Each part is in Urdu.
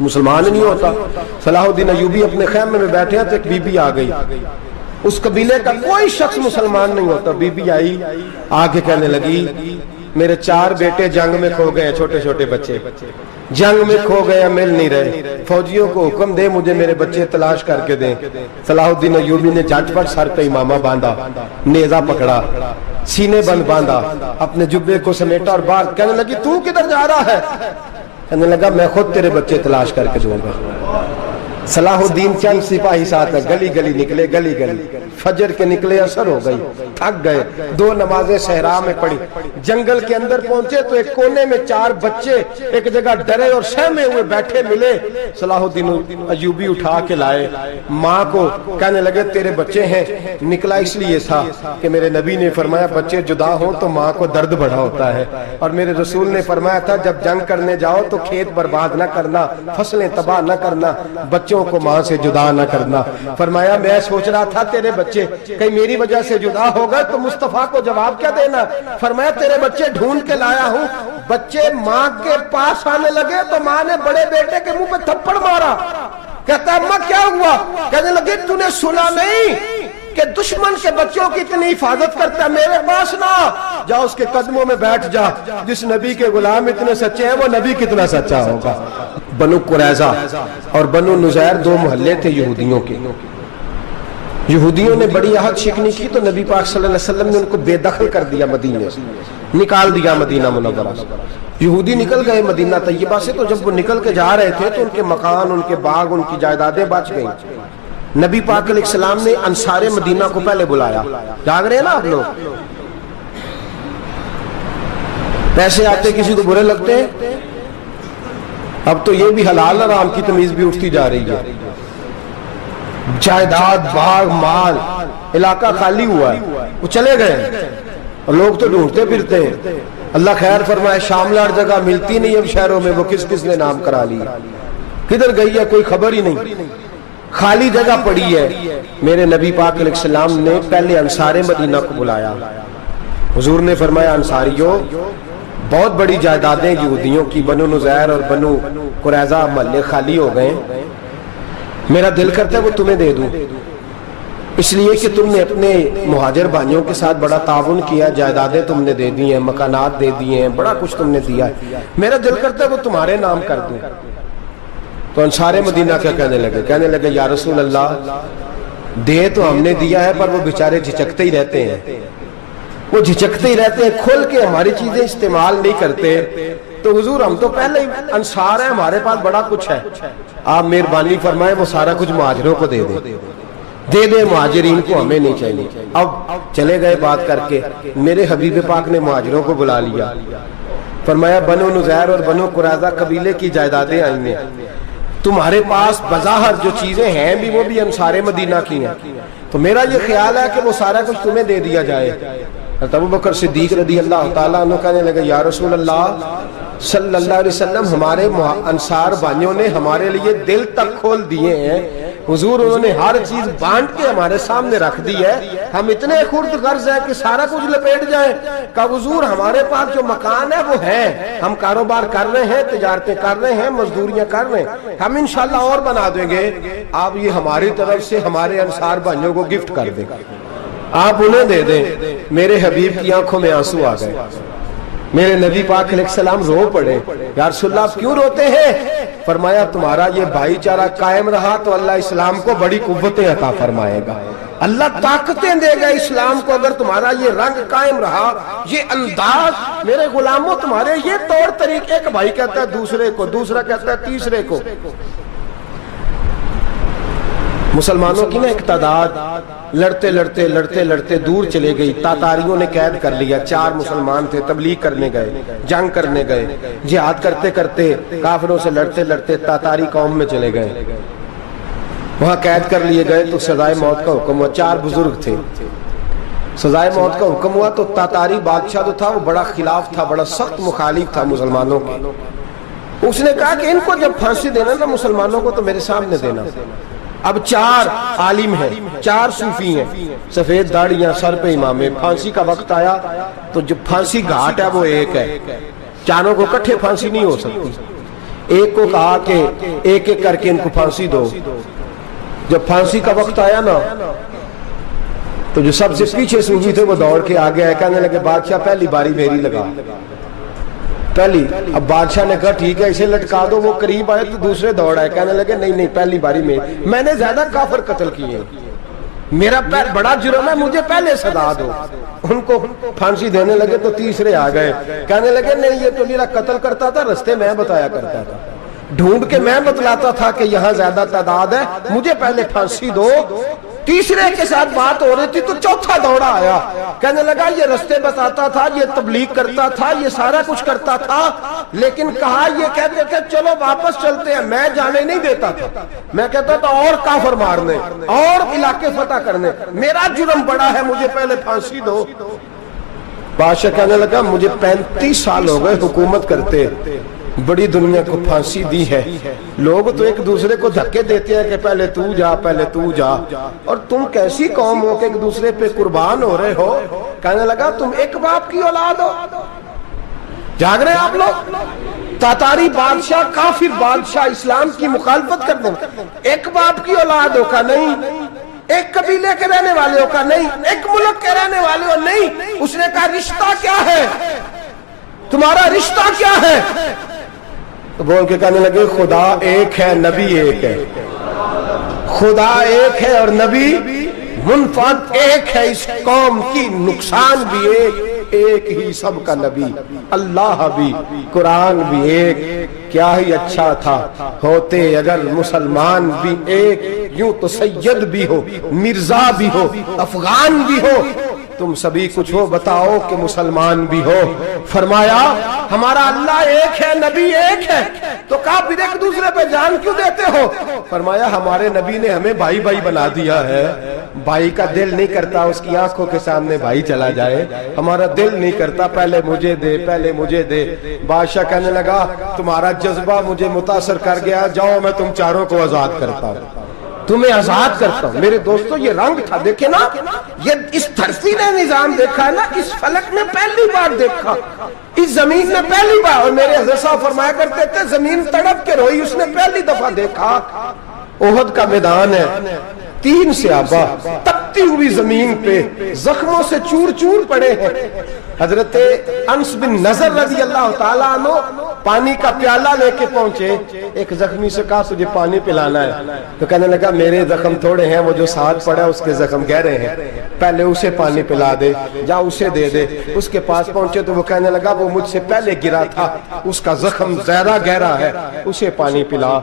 مسلمان ہی نہیں ہوتا۔ صلاح الدین ایوبی اپنے خیمے میں بیٹھے ہیں تو ایک بی بی آ گئی، اس قبیلے کا کوئی شخص مسلمان نہیں ہوتا۔ بی بی آئی، آگے کہنے لگی میرے 4 بیٹے جنگ میں کھو گئے، چھوٹے چھوٹے بچے جنگ میں کھو گئے، مل نہیں رہے، فوجیوں کو حکم دے مجھے میرے بچے تلاش کر کے دیں۔ صلاح الدین ایوبی نے جھٹ پٹ سر پہ امامہ باندھا، نیزہ پکڑا، سینے بند باندھا، اپنے جبے کو سمیٹا اور باہر کہنے لگی تو کدھر جا رہا ہے؟ کہنے لگا میں خود تیرے بچے تلاش کر کے دوں گا۔ صلاح الدین چند سپاہی ساتھ ہے، گلی گلی نکلے، گلی گلی فجر کے نکلے، اثر ہو گئی، تھک گئے، 2 نمازیں صحرا میں پڑھی، جنگل کے اندر پہنچے تو ایک کونے میں 4 بچے ایک جگہ ڈرے اور سہمے ہوئے بیٹھے ملے۔ صلاح الدین ایوبی اٹھا کے لائے، ماں کو کہنے لگے تیرے بچے ہیں، نکلا اس لیے تھا کہ میرے نبی نے فرمایا بچے جدا ہوں تو ماں کو درد بڑا ہوتا ہے، اور میرے رسول نے فرمایا تھا جب جنگ کرنے جاؤ تو کھیت برباد نہ کرنا، فصلیں تباہ نہ کرنا، بچوں کو ماں سے جدا نہ کرنا۔ فرمایا میں سوچ رہا تھا تیرے بچے کہیں میری وجہ سے جدا ہو گئے تو مصطفیٰ کو جواب کیا دینا؟ فرمایا تیرے بچے ڈھونڈ کے لایا ہوں۔ بچے ماں کے پاس آنے لگے تو ماں نے بڑے بیٹے کے منہ پہ تھپڑ مارا، کہتا ہے اماں کیا ہوا؟ کہنے لگے تو نے سنا نہیں کہ دشمن کے بچوں کی اتنی حفاظت کرتا ہے، میرے پاس نہ جا، اس کے قدموں میں بیٹھ جا، جس نبی کے غلام اتنے سچے ہیں وہ نبی کتنا سچا ہوگا۔ بنو قریظہ اور بنو نذیر 2 محلے تھے یہودیوں کے۔ یہودیوں نے بڑی عہد شکنی کی تو نبی پاک صلی اللہ علیہ وسلم نے ان کو بے دخل کر دیا، مدینے سے نکال دیا، مدینہ منورہ سے۔ یہودی نکل گئے مدینہ طیبہ سے، تو جب وہ نکل کے جا رہے تھے تو ان کے مکان، ان کے باغ، ان کی جائیدادیں بچ گئیں۔ نبی پاک علیہ السلام نے انصار مدینہ کو پہلے بلایا، جاگ رہے ہیں نا آپ لوگ؟ پیسے آتے کسی کو برے لگتے ہیں؟ اب تو یہ بھی حلال حرام کی تمیز بھی اٹھتی جا رہی ہے۔ جائیداد، باغ، مال، علاقہ خالی ہوا ہے، وہ چلے گئے اور لوگ تو ڈھونڈتے پھرتے ہیں۔ اللہ خیر فرمائے، شاملہ جگہ ملتی نہیں اب شہروں میں، وہ کس کس نے نام کرا لی، کدھر گئی ہے کوئی خبر ہی نہیں، خالی جگہ پڑی ہے۔ میرے نبی پاک علیہ السلام نے پہلے انصار مدینہ کو بلایا، حضور نے فرمایا انصاریوں بہت بڑی جائیدادیں یہودیوں کی، بنو نذیر اور بنو قریظہ محلے خالی ہو گئے، میرا دل کرتا ہے وہ تمہیں دے دوں، اس لیے کہ تم نے اپنے مہاجر بھائیوں کے ساتھ بڑا تعاون کیا، جائیدادیں تم نے دے دی ہیں، مکانات دے دیے ہیں، بڑا کچھ تم نے دیا ہے، میرا دل کرتا ہے وہ تمہارے نام کر دوں۔ تو انصار مدینہ کیا کہنے لگے یا رسول اللہ دے تو ہم نے دیا ہے پر وہ بیچارے جھچکتے ہی رہتے ہیں، وہ جھچکتے ہی رہتے ہیں، کھول کے ہماری چیزیں استعمال نہیں کرتے۔ تو حضور ہم تو پہلے ہی انصار ہیں، ہمارے پاس بڑا کچھ ہے، آپ مہربانی فرمائیں وہ سارا کچھ مہاجروں کو دے دے مہاجرین کو، ہمیں نہیں چاہیے۔ اب چلے گئے بات کر کے، میرے حبیب پاک نے مہاجروں کو بلا لیا، فرمایا بنو نذیر اور بنو قریظہ قبیلے کی جائیدادیں آئی ہیں، تمہارے پاس بظاہر جو چیزیں ہیں بھی وہ بھی انصار مدینہ کی ہیں، تو میرا یہ خیال ہے کہ وہ سارا کچھ تمہیں دے دیا جائے۔ ابو بکر صدیق رضی اللہ تعالیٰ عنہ کہنے لگے یا رسول اللہ صلی اللہ علیہ وسلم ہمارے انصار بھائیوں نے ہمارے لیے دل تک کھول دیے ہیں، حضور انہوں نے ہر چیز بانٹ کے ہمارے سامنے رکھ دی ہے، ہم اتنے خرد غرض ہیں کہ سارا کچھ لپیٹ جائیں۔ کہا حضور ہمارے پاس جو مکان ہے وہ ہے، ہم کاروبار کر رہے ہیں، تجارتیں کر رہے ہیں، مزدوریاں کر رہے ہیں، ہم انشاءاللہ اور بنا دیں گے، آپ یہ ہماری طرف سے ہمارے انصار بھائیوں کو گفٹ کر دیں، آپ انہیں دے دیں۔ میرے حبیب کی آنکھوں میں آنسو آ گئے، میرے نبی پاک علیہ السلام رو پڑے، یا رسول اللہ آپ کیوں روتے ہیں؟ فرمایا تمہارا یہ بھائی چارہ قائم رہا تو اللہ اسلام کو بڑی قوتیں عطا فرمائے گا، اللہ طاقتیں دے گا اسلام کو، اگر تمہارا یہ رنگ قائم رہا، یہ انداز، میرے غلاموں تمہارے یہ طور طریقے، ایک بھائی کہتا ہے دوسرے کو، دوسرا کہتا ہے تیسرے کو۔ مسلمانوں کی نا ایک تعداد لڑتے لڑتے لڑتے لڑتے دور چلے گئی، تاتاریوں نے قید کر لیا، 4 مسلمان تھے، تبلیغ کرنے گئے، جنگ کرنے گئے، جہاد کرتے کرتے کافروں سے لڑتے لڑتے تاتاری قوم میں چلے گئے، وہاں قید کر لیے گئے تو سزائے موت کا حکم ہوا، 4 بزرگ تھے، سزائے موت کا حکم ہوا تو تاتاری بادشاہ جو تھا وہ بڑا خلاف تھا، بڑا سخت مخالف تھا مسلمانوں کے، اس نے کہا کہ ان کو جب پھانسی دینا نا مسلمانوں کو تو میرے سامنے دینا۔ اب 4 عالم ہیں، 4 صوفی ہیں، سفید داڑیاں، سر پہ امامے، پھانسی کا وقت آیا تو جو پھانسی گھاٹ ہے وہ ایک ہے، چاروں کو کٹھے پھانسی نہیں ہو سکتی، ایک کو کہا کہ ایک ایک کر کے ان کو پھانسی دو. جب پھانسی کا وقت آیا نا تو جو سب سے پیچھے صوفی تھے وہ دوڑ کے آگے آئے, کہنے لگے بادشاہ پہلی باری میری لگا پہلی. اب بادشاہ نے کہا ٹھیک ہے اسے لٹکا دو. وہ قریب آئے تو دوسرے دوڑ آئے, کہنے لگے نہیں نہیں پہلی باری میں نے زیادہ کافر قتل کیے, میرا بڑا جرم ہے, مجھے پہلے سزا دو. ان کو پھانسی دینے لگے تو تیسرے آ گئے, کہنے لگے نہیں یہ تو میرا قتل کرتا تھا, رستے میں بتایا کرتا تھا, ڈھونڈ کے میں بتلاتا تھا کہ یہاں زیادہ تعداد ہے, مجھے پہلے پھانسی دو. تیسرے کے ساتھ بات ہو رہی تھی تو چوتھا دوڑا آیا, کہنے لگا یہ رستے بتاتا تھا, یہ تبلیغ کرتا تھا, یہ سارا کچھ کرتا تھا, لیکن کہا یہ کہتے تھے چلو واپس چلتے ہیں, میں جانے نہیں دیتا تھا, میں کہتا تھا اور کافر مارنے اور علاقے فتح کرنے, میرا جرم بڑا ہے, مجھے پہلے پھانسی دو. بادشاہ کہنے لگا مجھے 35 سال ہو گئے حکومت کرتے, بڑی دنیا کو پھانسی دی ہے, لوگ تو ایک دوسرے کو دھکے دیتے ہیں کہ پہلے تو جا پہلے تو جا, اور تم کیسی قوم ہو کہ ایک دوسرے پہ قربان ہو رہے ہو. کہنے لگا تم ایک باپ کی اولاد ہو. جاگ رہے ہیں آپ لوگ؟ تاتاری بادشاہ, کافر بادشاہ, اسلام کی مخالفت کرتے ہیں, ایک باپ کی اولاد ہو کا نہیں, ایک قبیلے کے رہنے والے ہو کا نہیں, ایک ملک کے رہنے والے ہو نہیں. اس نے کہا رشتہ کیا ہے تمہارا, رشتہ کیا ہے؟ تو بول کے کہنے لگے خدا ایک ہے نبی ایک ہے, خدا ایک ہے اور نبی منفرد ایک ہے, اس قوم کی نقصان بھی ایک ہی سب کا نبی, اللہ بھی قرآن بھی ایک. کیا ہی اچھا تھا ہوتے اگر مسلمان بھی ایک, یوں تو سید بھی ہو مرزا بھی ہو افغان بھی ہو, تم سبھی کچھ ہو بتاؤ کہ مسلمان بھی ہو. فرمایا ہمارا اللہ ایک ہے نبی ایک ہے. تو کہا پھر ایک دوسرے پہ جان کیوں دیتے ہو؟ فرمایا ہمارے نبی نے ہمیں بھائی بھائی بنا دیا ہے, بھائی کا دل نہیں کرتا اس کی آنکھوں کے سامنے بھائی چلا جائے, ہمارا دل نہیں کرتا پہلے مجھے دے پہلے مجھے دے. بادشاہ کہنے لگا تمہارا جذبہ مجھے متاثر کر گیا, جاؤ میں تم چاروں کو آزاد کرتا ہوں, تمہیں آزاد کرتا ہوں. میرے دوستو یہ رنگ تھا, دیکھیں نا, یہ اس دھرتی نے نظام دیکھا ہے نا, اس فلک نے پہلی بار دیکھا, اس زمین نے پہلی بار. اور میرے حضرت صاحب فرمایا کرتے تھے زمین تڑپ کے روئی, اس نے پہلی دفعہ دیکھا. احد کا میدان ہے, 3 صحابہ تپتی ہوئی زمین پہ زخموں سے چور چور پڑے ہیں. حضرت انس بن نضر رضی اللہ تعالیٰ عنہ پانی کا پیالہ لے کے پہنچے, ایک زخمی سے کہا تجھے پانی پلانا ہے, تو کہنے لگا میرے زخم تھوڑے ہیں, وہ جو ساتھ پڑا ہے اس کے زخم گہرے ہیں, پہلے اسے پانی پلا دے, جا اسے دے دے. اس کے پاس پہنچے تو وہ کہنے لگا وہ مجھ سے پہلے گرا تھا, اس کا زخم زیادہ گہرا ہے, اسے پانی پلا.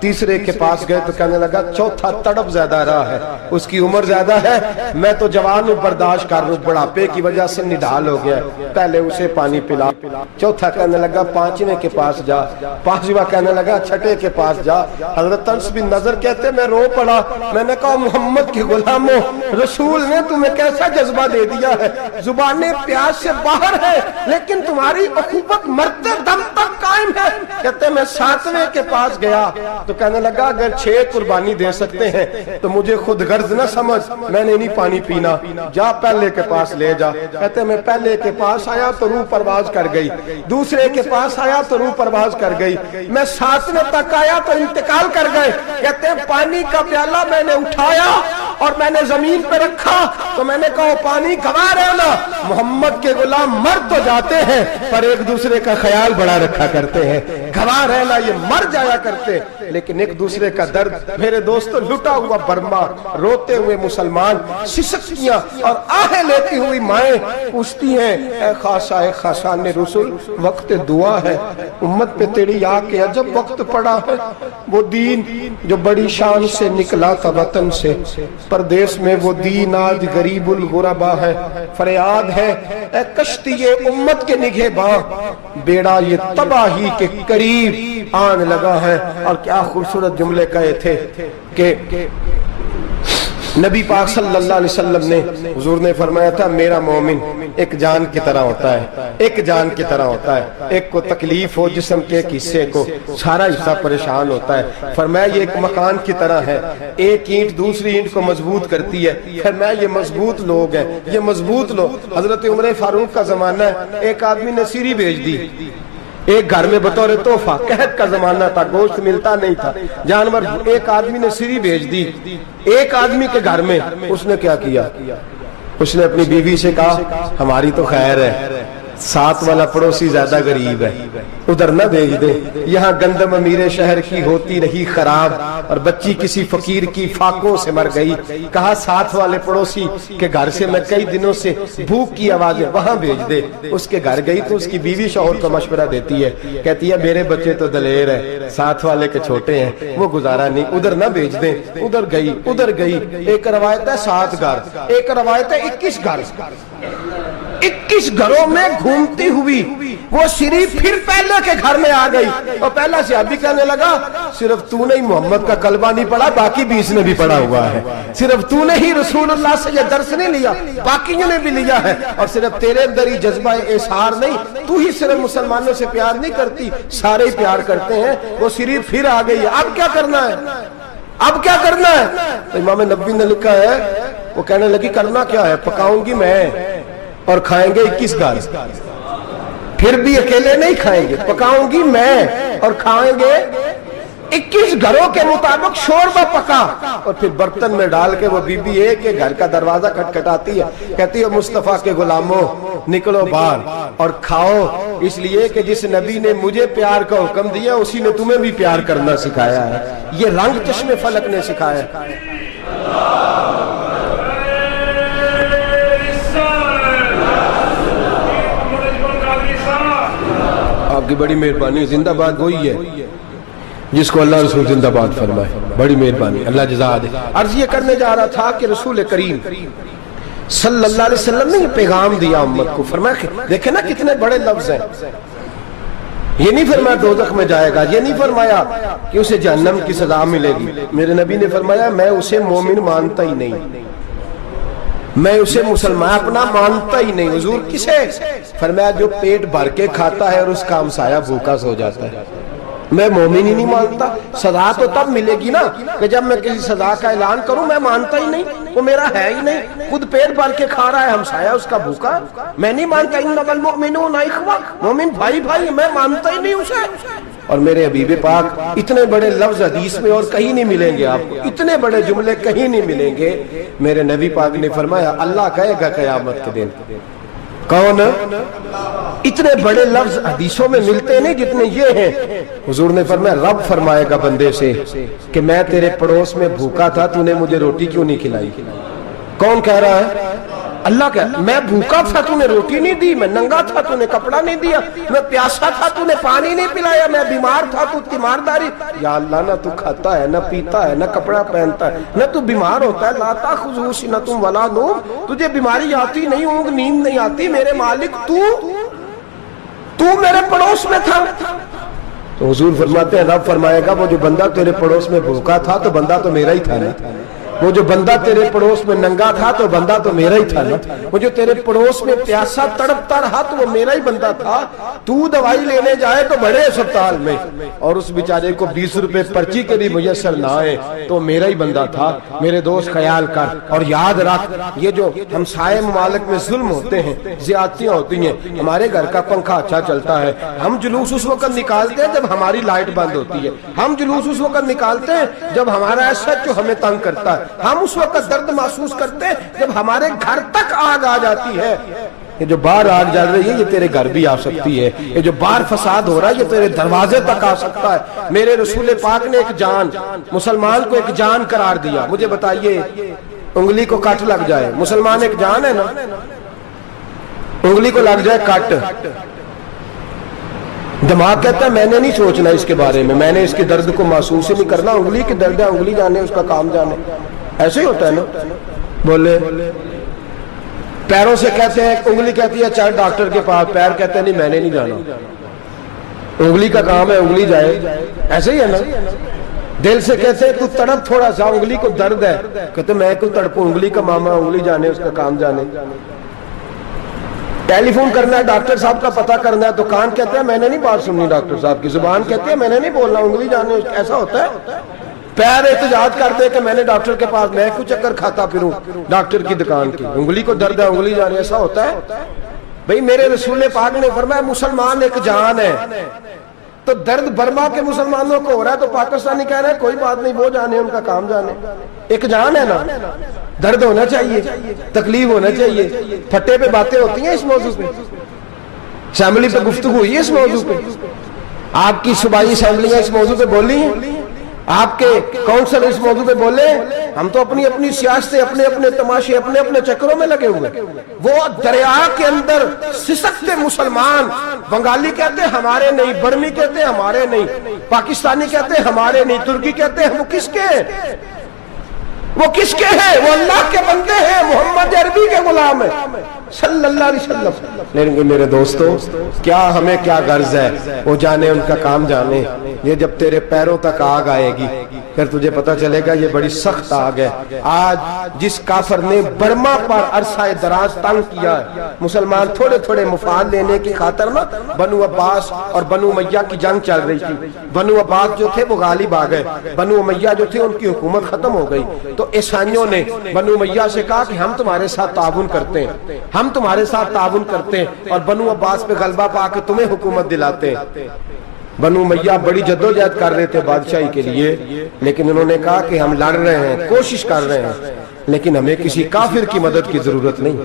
تیسرے کے پاس گئے تو کہنے لگا چوتھا تڑپ زیادہ رہا ہے, اس کی عمر زیادہ ہے, میں تو جوان ہوں برداشت کر لوں, بڑھاپے کی وجہ سے نڈھال ہو گیا, پہلے اسے پانی پلا. چوتھا کہنے لگا 5ویں کے پاس جا, 5واں کہنے لگا 6ٹھے کے پاس جا. حضرت انس بن نضر کہتے میں رو پڑا, میں نے کہا محمد کے غلاموں, رسول نے تمہیں کیسا جذبہ دے دیا ہے, زبانیں پیاس سے باہر ہے لیکن تمہاری اخوت مرتے دم تک قائم ہے. کہتے میں 7ویں کے پاس گیا تو کہنے لگا اگر 6 قربانی دے سکتے ہیں تو مجھے خود غرض نہ سمجھ, میں نے نہیں پانی پینا, جا پہلے کے پاس لے جا. کہتے میں پہلے کے پاس آیا تو روح پرواز کر گئی, دوسرے کے پاس آیا تو روح پرواز کر گئی, میں 7ویں تک آیا تو انتقال کر گئے. کہتے ہیں پانی کا پیالہ میں نے اٹھایا اور میں نے زمین پہ رکھا تو میں نے کہا پانی گھما رہنا, محمد کے غلام مر تو جاتے ہیں پر ایک دوسرے کا خیال بڑا رکھا کرتے ہیں, گھما رہنا یہ مر جایا کرتے لیکن ایک دوسرے کا درد. میرے دوستو لٹا ہوا برما, روتے ہوئے مسلمان, سسکیاں اور آہیں لیتی ہوئی مائیں پوچھتی ہیں اے خاصا اے خاصان رسول, وقت دعا ہے, امت پہ تیری آ کے عجب وقت پڑا ہے. وہ دین جو بڑی شان سے نکلا تھا وطن سے, پردیس میں وہ دین آج غریب الغربا ہے. فریاد ہے اے کشتی امت کے نگہباں, بیڑا یہ تباہی کے قریب آن لگا ہے. اور کیا خوبصورت جملے کہے تھے کہ نبی پاک صلی اللہ علیہ وسلم نے, حضور نے فرمایا تھا میرا مومن ایک جان کی طرح ہوتا ہے, ایک جان کی طرح ہوتا ہے. ایک کو تکلیف ہو جسم کے ایک حصے کو, سارا حصہ پریشان ہوتا ہے. فرمایا یہ ایک مکان کی طرح ہے, ایک اینٹ دوسری اینٹ کو مضبوط کرتی ہے. فرمایا یہ مضبوط لوگ ہیں, یہ مضبوط لوگ. حضرت عمر فاروق کا زمانہ ہے, ایک آدمی نے سیری بھیج دی, ایک گھر میں بطور تحفہ، قحط کا زمانہ تھا، گوشت ملتا نہیں تھا، جانور، ایک آدمی نے سری بھیج دی ایک آدمی کے گھر میں۔ اس نے کیا کیا؟ اس نے اپنی بیوی سے کہا ہماری تو خیر ہے، ساتھ والا پڑوسی زیادہ غریب ہے، ادھر نہ بھیج دیں، یہاں گندم امیر شہر کی ہوتی رہی خراب اور بچی کسی فقیر کی فاقوں سے مر گئی، کہا ساتھ والے پڑوسی کے گھر سے میں کئی دنوں سے بھوک کی آوازیں، وہاں بھیج دے۔ اس کے گھر گئی تو اس کی بیوی شوہر کو مشورہ دیتی ہے، کہتی ہے میرے بچے تو دلیر ہے، ساتھ والے کے چھوٹے ہیں، وہ گزارا نہیں، ادھر نہ بھیج دیں۔ ادھر گئی، ایک روایت ہے 7 گھر، ایک روایت ہے 21 گھر، 21 گھروں میں گھومتی ہوئی وہ سری پھر پہلے کے گھر میں آ گئی، اور پہلا صحابی کہنے لگا صرف تو نے ہی محمد کا کلمہ نہیں پڑھا، باقی 20 نے بھی پڑھا ہوا ہے، صرف تو نے ہی رسول اللہ سے یہ درس نہیں لیا، باقیوں نے بھی لیا ہے، اور صرف تیرے اندر ہی جذبہ اظہار نہیں، تو ہی صرف مسلمانوں سے پیار نہیں کرتی، سارے ہی پیار کرتے ہیں۔ وہ سری پھر آ گئی ہے، اب کیا کرنا ہے؟ اب کیا کرنا ہے؟ تو امام نبوی نے لکھا ہے، وہ کہنے لگی کرنا کیا ہے؟ پکاؤں گی میں اور کھائیں گے 21 گھر، پھر بھی اکیلے نہیں کھائیں گے، پکاؤں گی میں اور کھائیں گے 21 گھروں کے مطابق شوربہ پکا، اور پھر برتن میں ڈال کے وہ بی بی ایک کے گھر کا دروازہ کھٹکھٹاتی ہے، کہتی ہے مصطفیٰ کے غلاموں نکلو باہر اور کھاؤ، اس لیے کہ جس نبی نے مجھے پیار کا حکم دیا اسی نے تمہیں بھی پیار کرنا سکھایا ہے، یہ رنگ چشم فلک نے سکھایا ہے۔ آپ کی بڑی مہربانی، زندہ باد وہی ہے جس کو اللہ رسول زندہ باد فرمائے، بڑی مہربانی، اللہ جزا دے۔ عرض یہ کرنے جا رہا تھا کہ رسول کریم صلی اللہ علیہ وسلم نے یہ پیغام دیا امت کو، فرمایا دیکھیں نا کتنے بڑے لفظ ہیں، یہ نہیں فرمایا دوزخ میں جائے گا، یہ نہیں فرمایا کہ اسے جہنم کی سزا ملے گی، میرے نبی نے فرمایا میں اسے مومن مانتا ہی نہیں، میں اسے مسلمان اپنا مانتا ہی نہیں۔ حضور کسے؟ فرمایا جو پیٹ بھر کے کھاتا ہے اور اس کا ہمسایہ بھوکا سو جاتا ہے، میں مومن ہی نہیں مانتا۔ سزا تو تب ملے گی نا کہ جب میں کسی سزا کا اعلان کروں، میں مانتا ہی نہیں، وہ میرا ہے ہی نہیں، خود پیٹ بھر کے کھا رہا ہے، ہمسایہ اس کا بھوکا، میں نہیں مانتا۔ انما المؤمنون اخوہ، مومن بھائی بھائی، میں مانتا ہی نہیں اسے۔ اور میرے حبیب پاک اتنے بڑے لفظ حدیث میں اور کہیں نہیں ملیں گے آپ کو، اتنے بڑے جملے کہیں نہیں ملیں گے۔ میرے نبی پاک نے فرمایا اللہ کہے گا قیامت کے دن، کون؟ اتنے بڑے لفظ حدیثوں میں ملتے نہیں جتنے یہ ہیں۔ حضور نے فرمایا رب فرمائے گا بندے سے کہ میں تیرے پڑوس میں بھوکا تھا، تو نے مجھے روٹی کیوں نہیں کھلائی؟ کون کہہ رہا ہے؟ اللہ کہہ، میں بھوکا تھا تو نے روٹی نہیں دی، میں ننگا تھا تو نے کپڑا نہیں دیا، میں پیاسا تھا تو نے پانی نہیں پلایا، میں بیمار تھا تو تیمارداری۔ یا اللہ نہ تو کھاتا ہے، نہ پیتا ہے، نہ کپڑا پہنتا ہے، نہ تو بیمار ہوتا ہے، لا تاخذہ سنۃ ولا نوم، تجھے بیماری آتی نہیں، اونگ نیند نہیں آتی، میرے مالک تو میرے پڑوس میں تھا۔ تو حضور فرماتے ہیں رب فرمائے گا وہ جو بندہ تیرے پڑوس میں بھوکا تھا تو بندہ تو میرا ہی تھا نا، وہ جو بندہ تیرے پڑوس میں ننگا تھا تو بندہ تو میرا ہی تھا نا، وہ جو تیرے پڑوس میں پیاسا تڑپتا رہا تو وہ میرا ہی بندہ تھا، تو دوائی لینے جائے تو بڑے اسپتال میں اور اس بیچارے کو 20 روپے پرچی کے بھی میسر نہ آئے تو میرا ہی بندہ تھا۔ میرے دوست خیال کر اور یاد رکھ، یہ جو ہمسائے ممالک میں ظلم ہوتے ہیں، زیادتیاں ہوتی ہیں، ہمارے گھر کا پنکھا اچھا چلتا ہے، ہم جلوس اس وقت نکالتے ہیں جب ہماری لائٹ بند ہوتی ہے، ہم جلوس اس وقت نکالتے ہیں جب ہمارا ایسا جو ہمیں تنگ کرتا ہے، ہم اس وقت درد محسوس کرتے ہیں جب ہمارے گھر تک آگ آ جاتی ہے۔ یہ جو باہر آگ جل رہی ہے یہ تیرے گھر بھی آ سکتی ہے، یہ جو باہر فساد ہو رہا ہے یہ تیرے دروازے تک آ سکتا ہے۔ میرے رسول پاک نے ایک جان، مسلمان کو ایک جان قرار دیا۔ مجھے بتائیے انگلی کو کٹ لگ جائے، مسلمان ایک جان ہے نا، انگلی کو لگ جائے کٹ، دماغ کہتا ہے میں نے نہیں سوچنا اس کے بارے میں نے اس کے درد کو محسوس ہی نہیں کرنا، انگلی کی درد ہے انگلی جانے، اس کا کام جانے، ایسے ہی ہوتا ہے نا۔ بولے پیروں سے کہتے ہیں، انگلی کہتی ہے چل ڈاکٹر کے پاس، پیر کہتے ہیں نہیں میں نے نہیں جانا، انگلی کا کام ہے انگلی جائے، ایسے ہی ہے نا۔ دل سے کہتے ہیں تو تڑپ تھوڑا سا، انگلی کو درد ہے، کہتے میں کو تڑپوں، انگلی کا ماما انگلی جانے، اس کا کام جانے۔ ٹیلی فون کرنا ہے ڈاکٹر صاحب کا پتہ کرنا ہے تو کان کہتے ہیں میں نے نہیں بات سننی ڈاکٹر صاحب کی، زبان کہتی ہے میں نے نہیں بولنا، انگلی جانے، ایسا ہوتا ہے۔ پیر احتجاج کرتے کہ میں نے ڈاکٹر کے پاس، میں کچھ چکر کھاتا پھروں ڈاکٹر کی دکان کی، انگلی کو درد ہے انگلی جانے، ایسا ہوتا ہے۔ بھئی میرے رسول پاک نے فرمایا مسلمان ایک جان ہے، تو درد برما کے مسلمانوں کو ہو رہا ہے تو پاکستانی کہہ رہے ہیں کوئی بات نہیں، وہ جانے ان کا کام جانے، ایک جان ہے نا، درد ہونا چاہیے، تکلیف ہونا چاہیے۔ پھٹے پہ باتیں ہوتی ہیں اس موضوع پہ، اسمبلی پہ گفتگو ہوئی ہے اس موضوع پہ، آپ کی صوبائی اسمبلیاں اس موضوع پہ بولی ہیں، آپ کے کونسل اس موضوع پہ بولے، ہم تو اپنی اپنی سیاستیں، اپنے اپنے تماشے، اپنے اپنے چکروں میں لگے ہوئے۔ وہ دریا کے اندر سسکتے مسلمان، بنگالی کہتے ہیں ہمارے نہیں، برمی کہتے ہیں ہمارے نہیں، پاکستانی کہتے ہیں ہمارے نہیں، ترکی کہتے ہیں وہ کس کے ہیں؟ وہ کس کے ہیں؟ وہ اللہ کے بندے ہیں، محمد عربی کے غلام ہیں صلی اللہ علیہ وسلم۔ لیکن میرے دوستو کیا ہمیں کیا غرض ہے، وہ جانے ان کا کام جانے۔ یہ جب تیرے پیروں تک آگ آئے گی پھر تجھے پتا چلے گا یہ بڑی سخت آگ ہے۔ آج جس کافر نے برما پر عرصہ دراز تنگ کیا ہے، مسلمان تھوڑے تھوڑے مفاد لینے کی خاطر نا، بنو عباس اور بنو امیہ کی جنگ چل رہی تھی، بنو عباس جو تھے وہ غالب آ گئے، بنو امیہ جو تھے ان کی حکومت ختم ہو گئی، تو عیسائیوں نے بنو امیہ سے کہا کہ ہم تمہارے ساتھ تعاون کرتے ہیں، ہم تمہارے ساتھ تعاون کرتے ہیں اور بنو عباس پہ غلبہ پا کے تمہیں حکومت دلاتے ہیں۔ بنو امیہ بڑی جدوجہد کر رہے تھے بادشاہی کے لیے، لیکن انہوں نے کہا کہ ہم لڑ رہے ہیں، کوشش کر رہے ہیں، لیکن ہمیں کسی کافر کی مدد کی ضرورت نہیں،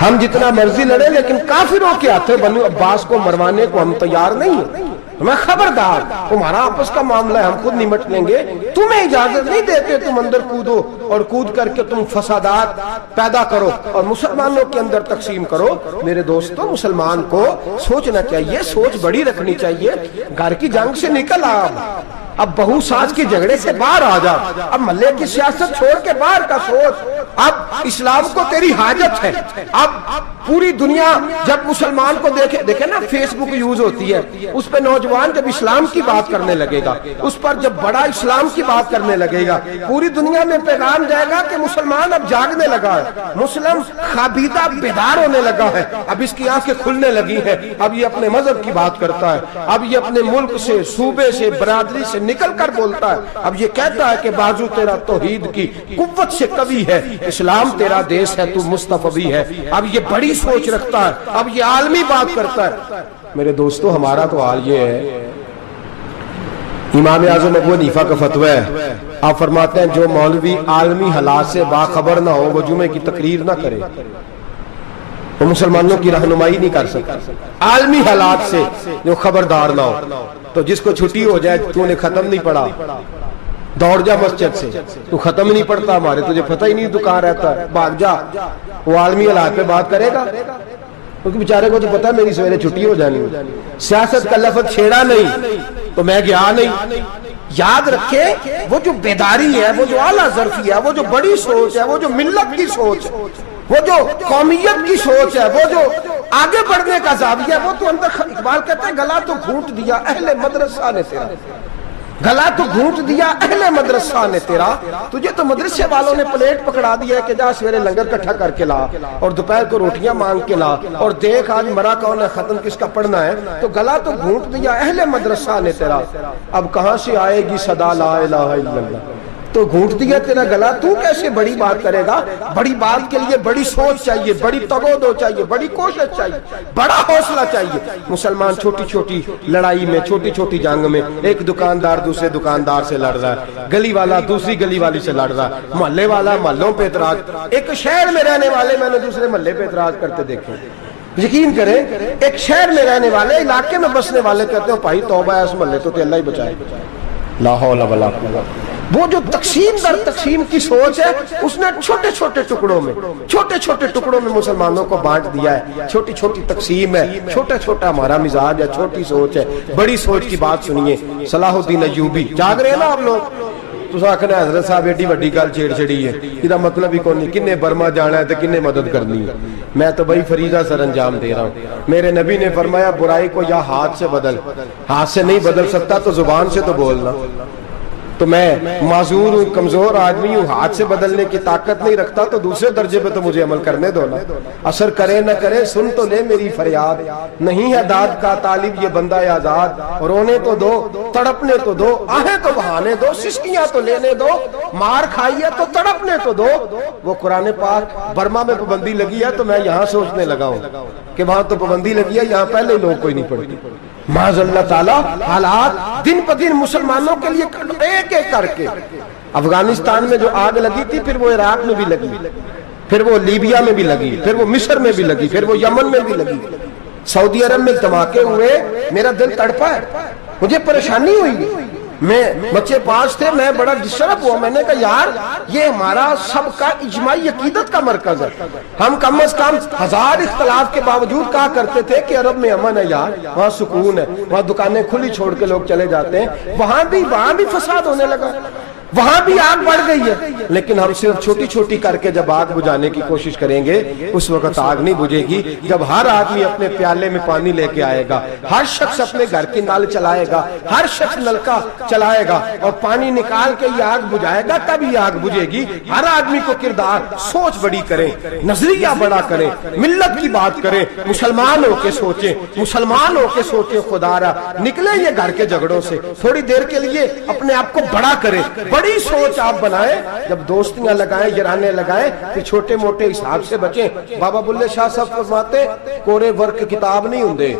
ہم جتنا مرضی لڑیں لیکن کافروں کے ہاتھوں بنو عباس کو مروانے کو ہم تیار نہیں ہیں۔ ہمیں خبردار، تمہارا آپس کا معاملہ ہے، ہم خود نمٹ لیں گے، تمہیں اجازت نہیں دیتے تم اندر کودو اور کود کر کے تم فسادات پیدا کرو اور مسلمانوں کے اندر تقسیم کرو۔ میرے دوستو مسلمان کو سوچنا چاہیے، سوچ بڑی رکھنی چاہیے، گھر کی جنگ سے نکل آ، اب بہو ساز کے جھگڑے سے باہر آ جا، اب محلے کی سیاست چھوڑ کے باہر کا سوچ، اب اسلام کو تیری حاجت ہے۔ اب پوری دنیا جب مسلمان کو دیکھے نا، فیس بک یوز ہوتی ہے، اس پہ نوجوان جب اسلام کی بات کرنے لگے گا، اس پر جب بڑا اسلام کی بات کرنے لگے گا، پوری دنیا میں پیغام جائے گا کہ مسلمان اب جاگنے لگا ہے، مسلم خابیدہ بیدار ہونے لگا ہے، اب اس کی آنکھیں کھلنے لگی ہیں، اب یہ اپنے مذہب کی بات کرتا ہے، اب یہ اپنے ملک سے، صوبے سے، برادری سے نکل کر بولتا ہے، اب یہ کہتا ہے کہ بازو تیرا توحید کی قوت سے قوی ہے، اسلام تیرا دیس ہے، تو مصطفی ہے، اب یہ بڑی سوچ رکھتا ہے، اب یہ عالمی بات کرتا ہے۔ میرے دوستو ہمارا تو حال یہ ہے، امام اعظم ابو حنیفہ کا فتویٰ ہے، آپ فرماتے ہیں جو مولوی عالمی حالات سے باخبر نہ ہو وہ جمعے کی تقریر نہ کرے، وہ مسلمانوں کی رہنمائی نہیں کر سکتا۔ عالمی حالات سے جو خبردار نہ ہو، تو جس کو چھٹی ہو جائے تو نے ختم نہیں پڑھا، دوڑ جا مسجد سے، تو ختم نہیں پڑھتا ہمارے، تجھے پتہ ہی نہیں تو کہاں رہتا ہے، بھاگ جا، وہ عالمی حالات پہ بات کرے گا، کیونکہ بیچارے کو تو پتہ ہے میری سویرے چھٹی ہو جانی، سیاست کا لفظ چھیڑا نہیں تو میں گیا نہیں۔ یاد رکھے وہ جو بیداری ہے، وہ جو اعلیٰ ظرفی ہے، وہ جو بڑی سوچ ہے، وہ جو ملت کی سوچ ہے، وہ جو قومیت کی سوچ ہے، وہ جو آگے بڑھنے کا زاویہ ہے، وہ تو اندر، اقبال کہتا ہے گلا تو گھونٹ دیا اہل مدرسہ نے تیرا، گلا تو گھونٹ دیا اہل مدرسہ نے تیرا، تجھے تو مدرسے والوں نے پلیٹ پکڑا دیا ہے کہ جا سویرے لنگر کٹھا کر کے لا اور دوپہر کو روٹیاں مانگ کے لا اور دیکھ آج مرا کون ہے، ختم کس کا پڑھنا ہے، تو گلا تو گھونٹ دیا اہل مدرسہ نے تیرا، اب کہاں سے آئے گی صدا لا الہ الا اللہ، تو گھونٹ دیا تیرا گلا، تو کیسے بڑی بات کرے گا؟ بڑی بات کے لیے بڑی سوچ چاہیے، بڑی تگودو چاہیے، بڑی کوشش چاہیے، بڑا حوصلہ چاہیے۔ مسلمان چھوٹی چھوٹی لڑائی میں، چھوٹی چھوٹی جنگ میں، ایک دکاندار دوسرے دکاندار سے لڑ رہا ہے، گلی والا دوسری گلی والی سے لڑ رہا ہے، محلے والا محلوں پہ اعتراض، ایک شہر میں رہنے والے میں نے دوسرے محلے پہ اعتراض کرتے دیکھے، یقین کریں ایک شہر میں رہنے والے، علاقے میں بسنے والے کہتے ہیں بھائی توبہ ہے اس محلے تو اللہ ہی بچائے، لا حول ولا قوت۔ وہ جو تقسیم در تقسیم کی سوچ ہے، اس نے چھوٹے چھوٹے ٹکڑوں میں مسلمانوں کو بانٹ دیا ہے، چھوٹی چھوٹی تقسیم ہے، چھوٹا چھوٹا ہمارا مزاج ہے، چھوٹی سوچ ہے، بڑی سوچ کی بات سنیے۔ صلاح الدین ایوبی، جاگ رہے ہیں نا آپ لوگ، تو آخنا حضرت صاحب ایڈی وڈی گل چھیڑ چھڑی ہے، یہ مطلب ہی کون نہیں، کنے برما جانا ہے تو کنے مدد کرنی ہے، میں تو بھائی فریضہ سر انجام دے رہا ہوں۔ میرے نبی نے فرمایا برائی کو یا ہاتھ سے بدل، ہاتھ سے نہیں بدل سکتا تو زبان سے تو بولنا، تو میں معذور ہوں، کمزور آدمی ہوں، ہاتھ سے بدلنے کی طاقت نہیں رکھتا، تو دوسرے درجے پہ تو مجھے عمل کرنے دو نا۔ اثر کرے نہ کرے سن تو لے میری فریاد، نہیں ہے داد کا طالب یہ بندہ آزاد، رونے تو دو، تڑپنے تو دو، آہیں تو بہانے دو، سسکیاں تو لینے دو، مار کھائیے تو تڑپنے تو دو۔ وہ قرآن پاک برما میں پابندی لگی ہے تو میں یہاں سوچنے لگا ہوں کہ وہاں تو پابندی لگی ہے، یہاں پہلے ہی لوگ کوئی نہیں پڑھتی۔ معاذ اللہ تعالیٰ حالات دن پہ دن مسلمانوں کے لیے ایک ایک کر کے، افغانستان میں جو آگ لگی تھی پھر وہ عراق میں بھی لگی، پھر وہ لیبیا میں بھی لگی، پھر وہ مصر میں بھی لگی، پھر وہ یمن میں بھی لگی، سعودی عرب میں دھماکے ہوئے، میرا دل تڑپا ہے، مجھے پریشانی ہوئی، میں بچے پاس تھے، میں بڑا ڈسٹرب ہوا، میں نے کہا یار یہ ہمارا سب کا اجماعی عقیدت کا مرکز ہے، ہم کم از کم ہزار اختلاف کے باوجود کہا کرتے تھے کہ عرب میں امن ہے یار، وہاں سکون ہے، وہاں دکانیں کھلی چھوڑ کے لوگ چلے جاتے ہیں، وہاں بھی فساد ہونے لگا، وہاں بھی آگ بڑھ گئی ہے، لیکن ہم صرف چھوٹی چھوٹی کر کے جب آگ بجھانے کی کوشش کریں گے اس وقت آگ نہیں بجھے گی، جب ہر آدمی اپنے پیالے میں پانی لے کے آئے گا، ہر شخص اپنے گھر کی نل چلائے گا، ہر شخص نلکا چلائے گا اور پانی نکال کے یہ آگ بجھائے گا، تب یہ آگ بجھے گی۔ ہر آدمی کو کردار سوچ بڑی کریں، نظریہ بڑا کریں، ملت کی بات کریں، مسلمان ہو کے سوچیں، مسلمان ہو کے سوچیں، خدا را نکلیں یہ گھر کے جھگڑوں سے، تھوڑی دیر کے لیے اپنے آپ کو بڑا کریں، بڑی سوچ آپ بنائیں، جب دوستیاں لگائیں، یارانے لگائیں، پھر چھوٹے موٹے حساب سے بچیں۔ بابا بلے شاہ صاحب فرماتے کورے ورک کتاب نہیں ہوندے،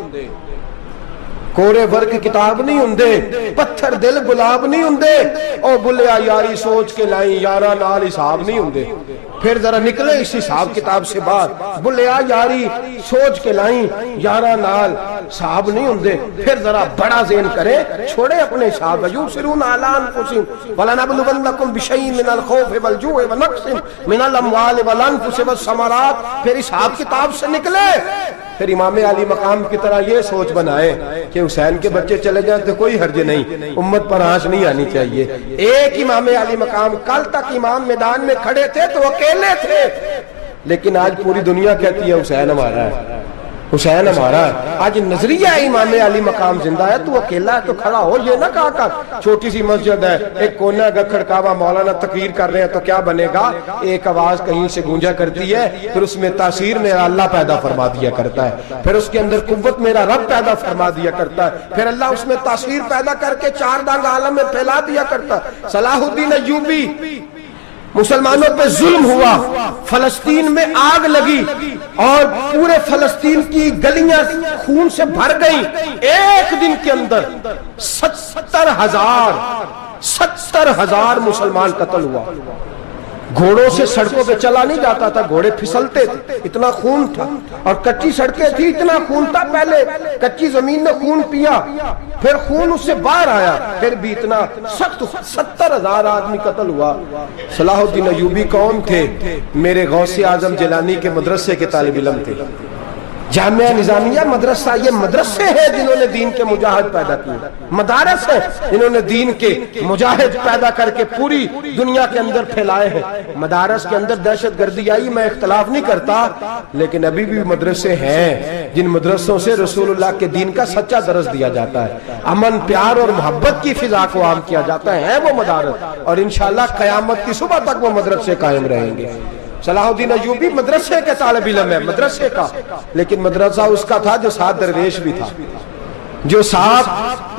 کورے ورک کتاب نہیں ہوندے، پتھر دل گلاب نہیں ہوندے، او بلیا یاری سوچ کے لائیں، یارا نال حساب نہیں ہوندے۔ پھر ذرا نکلے اس حساب کتاب سے باہر، بلیا یاری سوچ کے لائیں، یارا نال حساب نہیں ہوندے۔ پھر ذرا بڑا ذہن کریں، چھوڑے اپنے حساب، یُبْصِرُونَ عَلَىٰ أَنفُسِهِمْ وَلَنَبْلُوَنَّكُمْ بِشَيْءٍ مِّنَ الْخَوْفِ وَالْجُوعِ وَنَقْصٍ مِّنَ الْأَمْوَالِ وَالْأَنفُسِ وَالثَّمَرَاتِ۔ پھر حساب کتاب سے نکلے، پھر امام علی مقام کی طرح یہ سوچ بنائے کہ حسین کے بچے چلے جائیں تو کوئی حرج نہیں، امت پر آنچ نہیں آنی چاہیے۔ ایک امام علی مقام، کل تک امام میدان میں کھڑے تھے تو اکیلے تھے، لیکن آج پوری دنیا کہتی ہے حسین ہمارا ہے، حسین ہمارا ہے۔ آج نظریہ امام علی مقام زندہ ہے، تو اکیلا ہے تو کھڑا ہو، یہ نہ کہا کر چھوٹی سی مسجد ہے، ایک کونا ہے کھڑکاوا، مولانا تقریر کر رہے ہیں تو کیا بنے گا، ایک آواز کہیں سے گونجا کرتی ہے، پھر اس میں تاثیر میرا اللہ پیدا فرما دیا کرتا ہے، پھر اس کے اندر قوت میرا رب پیدا فرما دیا کرتا ہے، پھر اللہ اس میں تاثیر پیدا کر کے چار دانگ عالم میں پھیلا دیا کرتا ہے۔ صلاح الدین ایوبی، مسلمانوں پہ ظلم ہوا، فلسطین میں آگ لگی اور پورے فلسطین کی گلیاں خون سے بھر گئیں، ایک دن کے اندر 70,000 مسلمان قتل ہوا۔ گھوڑوں سے سڑکوں پہ چلا نہیں جاتا تھا، گھوڑے پھسلتے تھے، اتنا خون تھا، اور کچی سڑکیں تھی، اتنا خون تھا، پہلے کچی زمین نے خون پیا، پھر خون اس سے باہر آیا، پھر بھی اتنا سخت 70,000 آدمی قتل ہوا۔ صلاح الدین ایوبی کون تھے؟ میرے غوث اعظم جیلانی کے مدرسے کے طالب علم تھے۔ جامعہ نظامیہ مدرسہ، یہ مدرسے ہیں جنہوں نے دین کے مجاہد پیدا کیے، مدارس ہیں جنہوں نے دین کے مجاہد پیدا کر کے پوری دنیا کے اندر پھیلائے ہیں۔ مدارس کے اندر دہشت گردی آئی، میں اختلاف نہیں کرتا، لیکن ابھی بھی مدرسے ہیں جن مدرسوں سے رسول اللہ کے دین کا سچا درس دیا جاتا ہے، امن پیار اور محبت کی فضا کو عام کیا جاتا ہے وہ مدارس، اور انشاءاللہ قیامت کی صبح تک وہ مدرسے قائم رہیں گے۔ صلاح الدین ایوبی مدرسے کے طالب علم ہے، مدرسے کا، لیکن مدرسہ اس کا تھا جو ساتھ درویش بھی تھا، جو ساتھ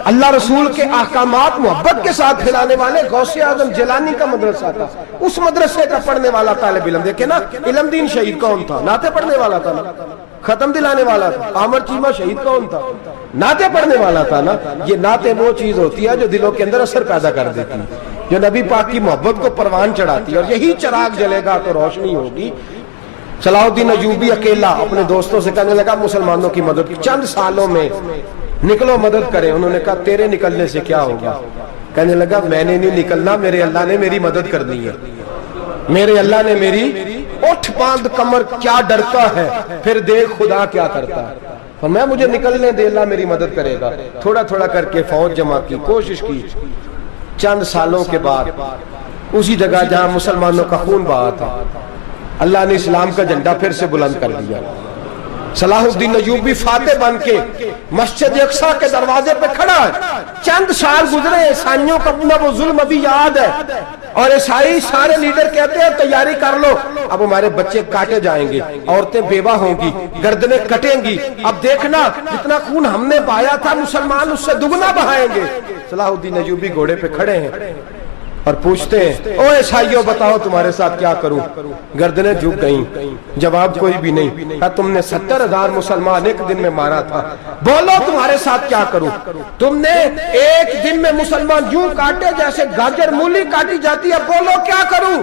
اللہ رسول کے احکامات محبت کے ساتھ پھیلانے والے غوث اعظم جیلانی کا مدرسہ تھا، اس مدرسے کا پڑھنے والا طالب علم۔ دیکھیں نا، علم دین شہید کون تھا؟ نعتیں پڑھنے والا تھا نا، ختم دلانے والا تھا۔ عامر چیمہ شہید کون تھا؟ نعتیں پڑھنے والا تھا نا۔ یہ نعتیں وہ چیز ہوتی ہے جو دلوں کے اندر اثر پیدا کر دیتی ہے، جو نبی پاک کی محبت کو پروان چڑھاتی ہے، اور یہی چراغ جلے گا تو روشنی ہوگی۔ صلاح الدین ایوبی اکیلا اپنے دوستوں سے کہنے لگا مسلمانوں کی مدد، چند سالوں میں نکلو مدد کریں۔ انہوں نے کہا تیرے نکلنے سے کیا ہوگا؟ کہنے لگا میں نے نہیں نکلنا، میرے اللہ نے میری مدد کرنی ہے، میرے اللہ نے میری اٹھ باندھ کمر کیا ڈرتا ہے، پھر دیکھ خدا کیا کرتا ہے۔ فرمایا مجھے نکلنے دے، اللہ میری مدد کرے گا۔ تھوڑا تھوڑا کر کے فوج جمع کی، کوشش کی، چند سالوں کے بعد اسی جگہ جہاں مسلمانوں کا خون بہا تھا، اللہ نے اسلام کا جھنڈا پھر سے بلند کر دیا۔ صلاح الدین ایوبی فاتح بن کے مسجد اقصی کے دروازے پہ کھڑا ہے. چند سال گزرے، عیسائیوں کا اپنا وہ ظلم ابھی یاد ہے، اور عیسائی سارے لیڈر کہتے ہیں تیاری کر لو، اب ہمارے بچے کاٹے جائیں گے، عورتیں بیوہ ہوں گی، گردنیں کٹیں گی، اب دیکھنا جتنا خون ہم نے بہایا تھا مسلمان اس سے دگنا بہائیں گے. صلاح الدین ایوبی گھوڑے پہ کھڑے ہیں اور پوچھتے ہیں او عیسائیوں بتاؤ تمہارے ساتھ کیا کروں. گردنیں جھک گئیں، جواب کوئی بھی نہیں. کہا تم نے 70,000 مسلمان ایک دن میں مارا تھا، بولو تمہارے ساتھ کیا کروں. تم نے ایک دن میں مسلمان یوں کاٹے جیسے گاجر مولی کاٹی جاتی ہے، بولو کیا کروں.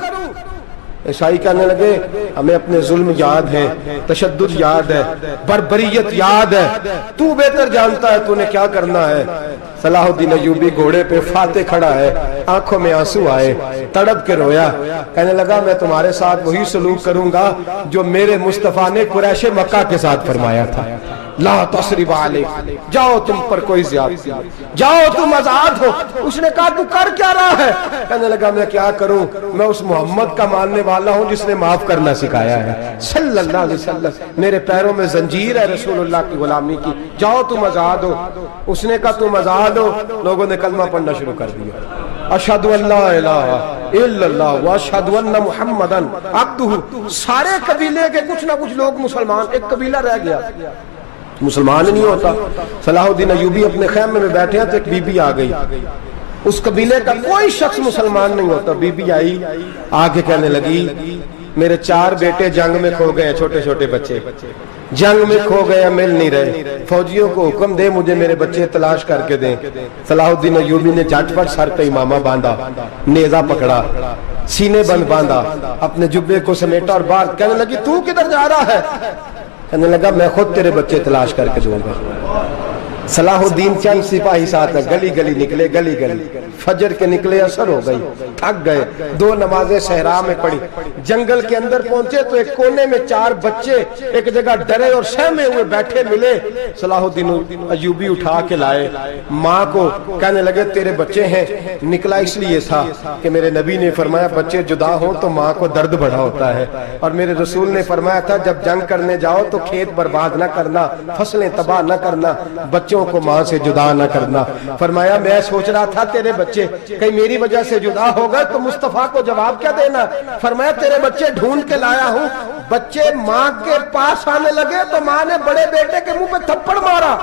عیسائی کہنے لگے ہمیں اپنے ظلم یاد ہے، تشدد یاد ہے، بربریت یاد ہے، تو بہتر جانتا ہے تو نے کیا کرنا ہے. صلاح الدین ایوبی گھوڑے پہ فاتح کھڑا ہے، آنکھوں میں آنسو آئے، تڑپ کے رویا، کہنے لگا میں تمہارے ساتھ وہی سلوک کروں گا جو میرے مصطفیٰ نے قریش مکہ کے ساتھ فرمایا تھا. لا تصریب علیک، جاؤ تم پر کوئی زیادتی، جاؤ تم آزاد ہو. اس نے کہا تو کر کیا رہا ہے؟ کہنے لگا میں کیا کروں، میں اس محمد کا ماننے والا ہوں جس نے معاف کرنا سکھایا ہے صلی اللہ علیہ وسلم. میرے پیروں میں زنجیر ہے رسول اللہ کی غلامی کی، جاؤ تم آزاد ہو. اس نے کہا تم آزاد ہو. لوگوں نے کلمہ پڑھنا شروع کر دیا، اشہد ان لا الہ الا اللہ واشہد ان محمدن عبدہ. سارے قبیلے کے کچھ نہ کچھ لوگ مسلمان، ایک قبیلہ رہ گیا مسلمان نہیں ہوتا. صلاح الدین ایوبی اپنے خیمے میں بیٹھے ہیں تو ایک بی بی آ گئی، اس قبیلے کا کوئی شخص مسلمان نہیں ہوتا. بی بی آئی، آگے کہنے لگی میرے 4 بیٹے جنگ میں کھو گئے، چھوٹے چھوٹے بچے جنگ میں کھو گئے، مل نہیں رہے، فوجیوں کو حکم دے مجھے میرے بچے تلاش کر کے دیں. صلاح الدین ایوبی نے جھٹ پٹ سر پہ امامہ باندھا، نیزہ پکڑا، سینے بند باندھا، اپنے جبے کو سمیٹا اور باہر. کہنے لگی تو کدھر جا رہا ہے؟ کہنے لگا میں خود تیرے بچے تلاش کر کے دوں گا. صلاح الدین چند سپاہی ساتھ گلی گلی نکلے، گلی گلی فجر کے نکلے، اثر ہو گئی، تھک گئے. 2 نمازیں صحرا میں پڑھی، جنگل کے اندر پہنچے تو ایک کونے میں 4 بچے ایک جگہ ڈرے اور سہمے ہوئے بیٹھے ملے. صلاح الدین ایوبی اٹھا کے لائے، ماں کو کہنے لگے تیرے بچے ہیں. نکلا اس لیے تھا کہ میرے نبی نے فرمایا بچے جدا ہوں تو ماں کو درد بڑا ہوتا ہے، اور میرے رسول نے فرمایا تھا جب جنگ کرنے جاؤ تو کھیت برباد نہ کرنا، فصلیں تباہ نہ کرنا، بچوں کو ماں سے جدا نہ کرنا. فرمایا میں سوچ رہا تھا تیرے بچے کہیں میری وجہ سے جدا ہو گئے تو مصطفیٰ کو جواب کیا دینا. فرمایا تیرے بچے ڈھونڈ کے لایا ہوں. بچے ماں کے پاس آنے لگے تو ماں نے بڑے بیٹے کے منہ پہ تھپڑ مارا.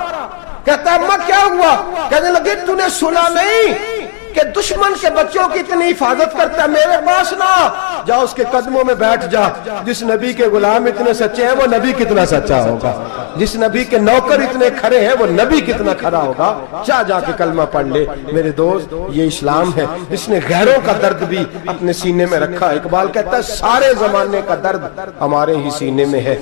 کہتا ہے اماں کیا ہوا؟ کہنے لگے تو نے سنا نہیں کہ دشمن کے بچوں کی اتنی حفاظت کرتا ہے، میرے پاس نہ جا، اس کے قدموں میں بیٹھ جا. جس نبی کے غلام اتنے سچے ہیں وہ نبی کتنا سچا ہوگا، جس نبی کے نوکر اتنے کھڑے ہیں وہ نبی کتنا کھڑا ہوگا. جا کے کلمہ پڑھ لے. میرے دوست یہ اسلام ہے جس نے غیروں کا درد بھی اپنے سینے میں رکھا. اقبال کہتا ہے سارے زمانے کا درد ہمارے ہی سینے میں ہے.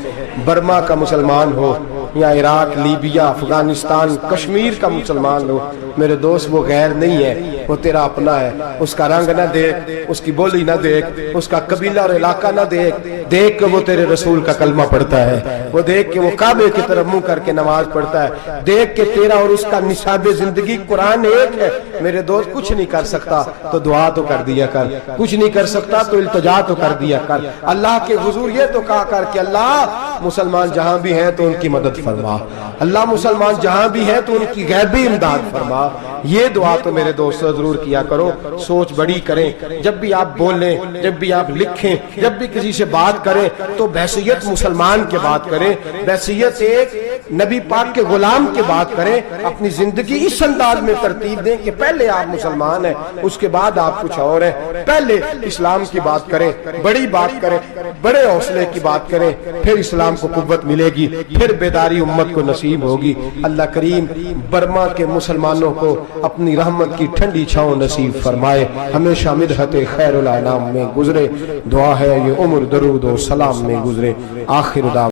برما کا مسلمان ہو یا عراق، لیبیا، افغانستان، کشمیر کا مسلمان ہو، میرے دوست وہ غیر نہیں ہے، وہ تیرا اپنا ہے. اس کا رنگ نہ دیکھ، اس کی بولی نہ دیکھ، اس کا قبیلہ اور علاقہ نہ دیکھ. دیکھ کہ وہ تیرے رسول کا کلمہ پڑھتا ہے، وہ دیکھ کہ وہ کعبے کی طرف منہ کر کے نماز پڑھتا ہے. دیکھ کہ تیرا اور اس کا نصاب زندگی قرآن ایک ہے. میرے دوست کچھ نہیں کر سکتا تو دعا تو کر دیا کر، کچھ نہیں کر سکتا تو التجا تو کر دیا کر. اللہ کے حضور یہ تو کہا کر کہ اللہ مسلمان جہاں بھی ہیں تو ان کی مدد فرما، اللہ مسلمان جہاں بھی ہیں تو ان کی غیبی امداد فرما. یہ دعا تو میرے دوست ضرور کیا کرو. سوچ بڑی کریں، جب بھی آپ بولیں، جب بھی آپ لکھیں، جب بھی کسی سے بات کریں تو بحیثیت مسلمان کے بات کریں، بحیثیت ایک نبی پاک کے غلام کے بات کریں. اپنی زندگی اس انداز میں ترتیب دیں کہ پہلے آپ مسلمان ہیں، اس کے بعد آپ کچھ اور ہیں. پہلے اسلام کی بات کریں، بڑی بات کریں، بڑے حوصلے کی بات کریں، پھر اسلام کو قوت ملے گی، پھر بیداری امت کو نصیب ہوگی. اللہ کریم برما کے مسلمانوں کو اپنی رحمت کی ٹھنڈی چھاؤں نصیب فرمائے، ہمیشہ مدحت خیر الانام میں گزرے. دعا ہے یہ عمر درود و سلام میں گزرے. آخر دعوت